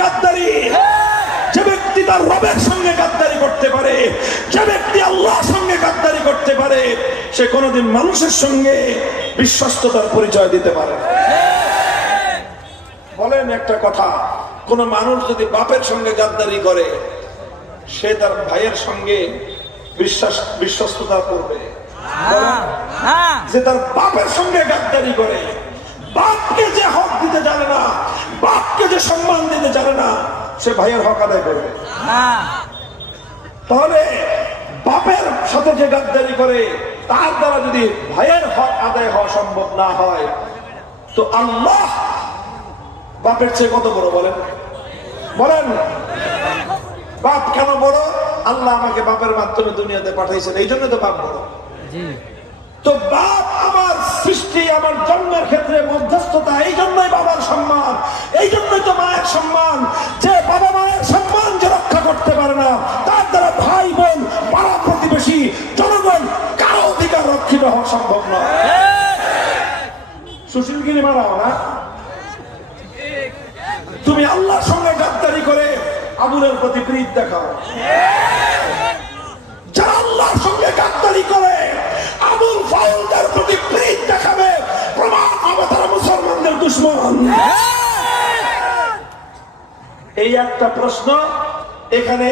গাদ্দারি, যে ব্যক্তি তার রবের সঙ্গে গাদ্দারি করতে পারে, যে ব্যক্তি আল্লাহর সঙ্গে গাদ্দারি করতে পারে, সে কোনোদিন মানুষের সঙ্গে বিশ্বস্ততার পরিচয় দিতে পারে। বলেন একটা কথা, কোন মানুষ যদি বাপের সঙ্গে গাদ্দারি করে, সে তার ভাইয়ের সঙ্গে বিশ্বস্ততা করবে? যে তার বাপের সঙ্গে গাদ্দারি করে, বাপকে যে হক দিতে জানে না, বাপকে যে সম্মান দিতে জানে না, সে ভাইয়ের হক আদায় করবে? তাহলে বাপের সাথে যে গাদ্দারি করে, তার দ্বারা যদি ভাইয়ের হক আদায় হওয়া সম্ভব না হয়, তো আল্লাহ বাপের চেয়ে কত বড়? বলেন বলেন, বাপ কেন বড়? আল্লাহ আমাকে বাপের মাধ্যমে দুনিয়াতে পাঠাইছেন, এই জন্য তো বাপ বড়। তো বাপ আমার সৃষ্টি, আমার জন্মের ক্ষেত্রে মধ্যস্থতা, এই জন্যই বাবার সম্মান, এই জন্যই তো মায়ের সম্মান। যে বাবা মায়ের সম্মান যে রক্ষা করতে পারে না, তার দ্বারা ভাই বোন, পাড়া প্রতিবেশী, জনগণ কারো অধিকার রক্ষিত হওয়া সম্ভব নয়। সুশীলগিরি মারাও না। তুমি আল্লাহর সঙ্গে গাদ্দারি করে আবুলের প্রতি প্রীত দেখাও। যারা আল্লাহর সঙ্গে গাদ্দারি করে আবুল ফাউলদের প্রতি প্রীত দেখাবে, প্রমাণ হবে তারা মুসলমানদের দুশমন। এই একটা প্রশ্ন, এখানে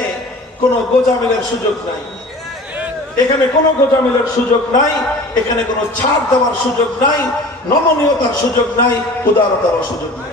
কোন গোজামিলের সুযোগ নাই, এখানে কোনো গোজামিলের সুযোগ নাই, এখানে কোনো ছাড় দেওয়ার সুযোগ নাই, নমনীয়তার সুযোগ নাই, উদারতার সুযোগ নাই।